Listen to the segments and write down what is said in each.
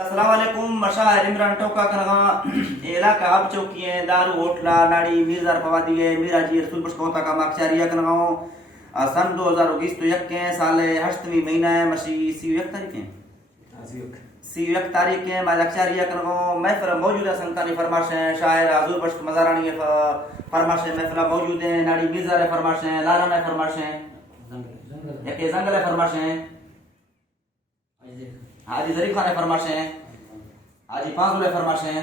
अस्सलाम वालेकुम मशाहिर इमरान टोका कनगा इलाका अब चौकी दारू होटला नाड़ी मीरजार पवादी है मीरा जी रसूल बशकोता का माकचारिया कनगाओ सन 2020 तो यक के साले 8वीं महीना है मशी सी यक तारीख है सी यक तारीख है माकचारिया कनगाओ महफिल मौजूद है संतानी फरमाश है शायर हजूर बख्श मजारानी है फरमाश है महफिल मौजूद है नाड़ी मीरजार है फरमाश है लाराना है फरमाश है यक जंगल है फरमाश है हाजी जरीफ खान फरमाश हैं हाजी पांच फरमाश हैं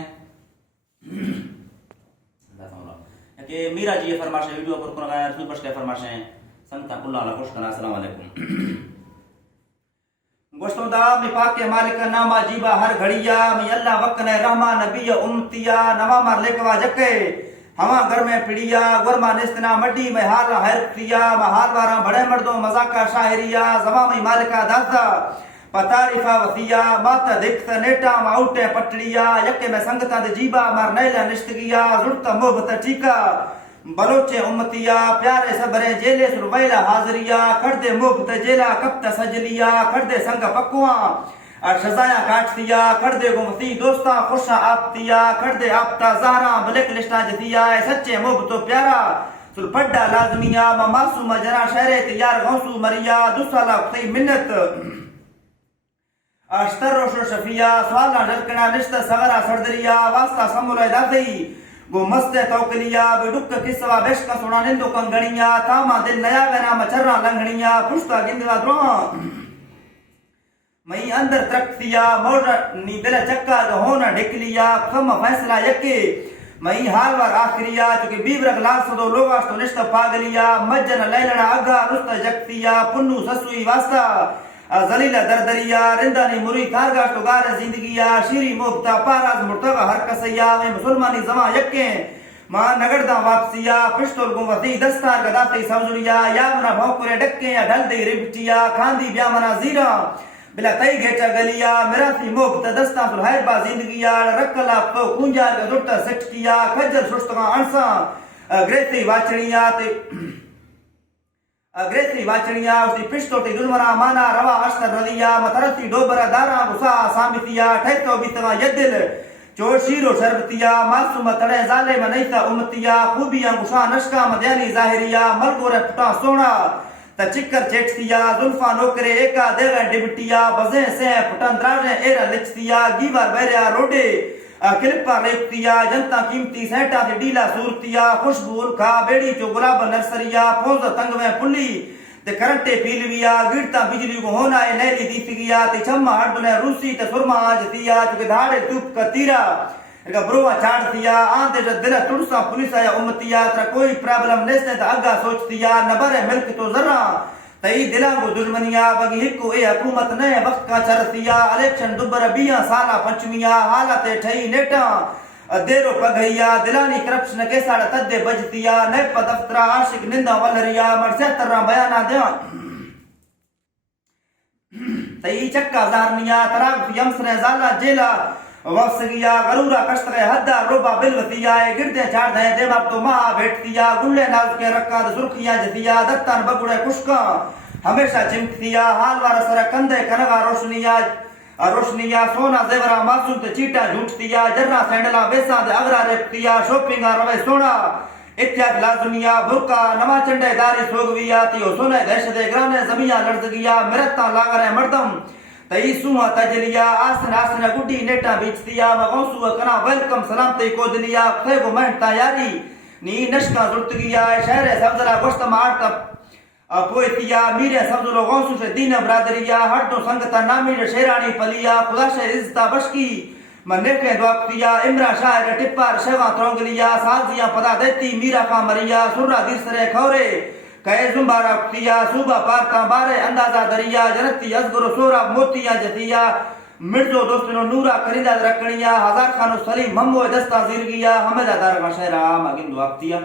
कि मीरा जी फरमाश वीडियो पर कोन गाया रसूल बख्श के फरमाश हैं संता कुल्ला अला खुश कना अस्सलाम वालेकुम गोश्तों दा मी पाक के मालिक नामा जीबा हर घड़िया मी अल्लाह वकने रहमा नबी उम्मतिया नवा मार लेकवा जके हवा घर में पिड़िया गुरमा निस्तना मड्डी में हाल हैर किया हाल वारा बड़े मर्दों मजाका शायरिया जमा में मालिका दादा पतारिफा वसिया माता दिखत नेटा माउटे पटड़िया यके में संगता दे जीबा मार नैला निश्तगिया जुड़ता मोहब्बत ठीका बलोचे उम्मतिया प्यारे सबरे जेले सुरवैला हाजरिया खड़दे मोहब्बत जेला कप्ता सजलिया खड़दे संग पकुआ और सजाया काटतिया खड़दे गुमती दोस्ता खुशा आपतिया खड़दे आपता ज़हरा ब्लैक लिस्टा जतिया सच्चे मोहब्बतो प्यारा सुलपड्डा लाजमिया मासूम जरा शहरे तैयार गौसू मरिया दुसाला सही मिन्नत अश्तर रोशो शफिया स्वाला डरकना निश्ता सगरा सरदरिया वास्ता समुलय दादी गो मस्ते तौकलिया बेडुक किसवा बेशका सोना निंदो कंगणिया तामा दिल नया गना मचर्रा लंघणिया पुष्ता गिंदवा द्रोहा मई अंदर तृप्तिया मोर नी दिल चक्का होना ढिकलिया कम फैसला यके मई हालवार आखिरिया चुके बीबरक लाल सदो लोगास तो निश्ता पागलिया मज्जन लैलना अगा रुस्ता जक्तिया पुन्नू ससुई वास्ता जलीला दरदरिया रिंदानी मुरी कारगाश तो गारे जिंदगिया शीरी मुक्ता पाराज मुर्तगा हर कसैया में मुसलमानी जमा यक्के मां नगरदा वापसिया पिस्तौल गुमती दस्तार गदाती समजुरिया यामना भौकुरे डक्के या ढल दे रिपटिया खांदी ब्यामना जीरा बिला तई गेटा गलिया मेराती मुक्त दस्ता सुलहैबा जिंदगिया रकला तो कुंजार का दुट्टा सेट किया खजर सुस्तगा अणसा ग्रेती वाचणिया ते अग्रेत्री वाचणिया उसी पिस्तोटी दुलमरा माना रवा अश्तर रदिया मतरती डोबरा दारा गुसा सामितिया ठैतो बितवा यदिल चोशीरो शरबतिया मासूम तड़े जाले मनैता उम्मतिया खूबियां गुसा नशका मदयानी जाहिरिया मलगोरे फटा सोना त चिक्कर चेटतिया जुल्फा नोकरे एका देगा डिबटिया बजे से फटन द्राजे एरा लिचतिया गीवार बैरिया रोडे किलिपा रेपतिया जनता कीमती सेटा से डीला सूरतिया खुशबू उल्खा बेड़ी चो गुलाब नर्सरिया फौज तंग में पुली ते करंटे पीलविया गिरता बिजली को होना है नैली दीपिगिया ते छम्मा हरदुने रूसी ते सुरमा आज दिया चुके धाड़े तुप का तीरा का ब्रोवा चाट दिया आंधे जो दिल तुड़सा पुलिस आया उम्मतिया तेरा कोई प्रॉब्लम नेस्ने ते अग्गा सोचतिया नबरे मिल्क तो जरा तई दिला को दुश्मनिया बगी हिक्को ए हुकूमत ने वक्त का चरतिया इलेक्शन दुबर बिया साला पंचमिया हालत ठई नेटा देरो पगैया दिलानी करप्शन के साड़ा तद्दे बजतिया ने पदफ्तरा आशिक निंदा वलरिया मरसे तरह बयाना दे तई चक्का जारनिया तराग यमसने जाला जेला वफसगिया गरूरा कश्तरे हद्दा रोबा बिलवतिया गिरते चार दे देवब तो महा बैठतिया गुल्ले नाज के रक्का सुर्खिया जतिया दत्तन बगुड़े कुश्का हमेशा चिमकतिया हाल वारा सर कंधे कनगा रोशनिया सोना जेवरा मासूम ते चीटा झूठतिया जर्रा सैंडला वेसा दे अगरा रेपतिया शॉपिंगा रवे सोना इत्याद लाजमिया भुरका नवा चंडे दारी सोगविया तियो सोने देश दे ग्राने जमिया लड़जगिया मिरता लागरे मर्दम तई सुहा तजलिया आसन आसन गुड्डी नेटा बीचतिया मगौसु कना वेलकम सलाम ते को दिलिया खे को महंत तैयारी नी नशका जुर्तगिया शहर सबजरा गोश्त मारता पोइतिया मीरे सबजरो गौसु से दीन बरादरिया हर तो संगता नामी शेरानी पलिया खुदा से इज्जता बशकी मने के द्वाक्तिया इमरा शायर टिप्पर शेवा त्रोंगलिया साजिया पदा देती मीरा का मरिया सुरा दिसरे खौरे कहे जुम्बारा किया सुबह पारता बारे अंदाजा दरिया जनती असगुरु सोरा मोतिया जतिया मिर्जो दोस्तनो नूरा करिंदा रकणिया हजार खानो सलीम मम्मो दस्ता जिरगिया हमेदा दार का शहरा मगिन दुआक्तिया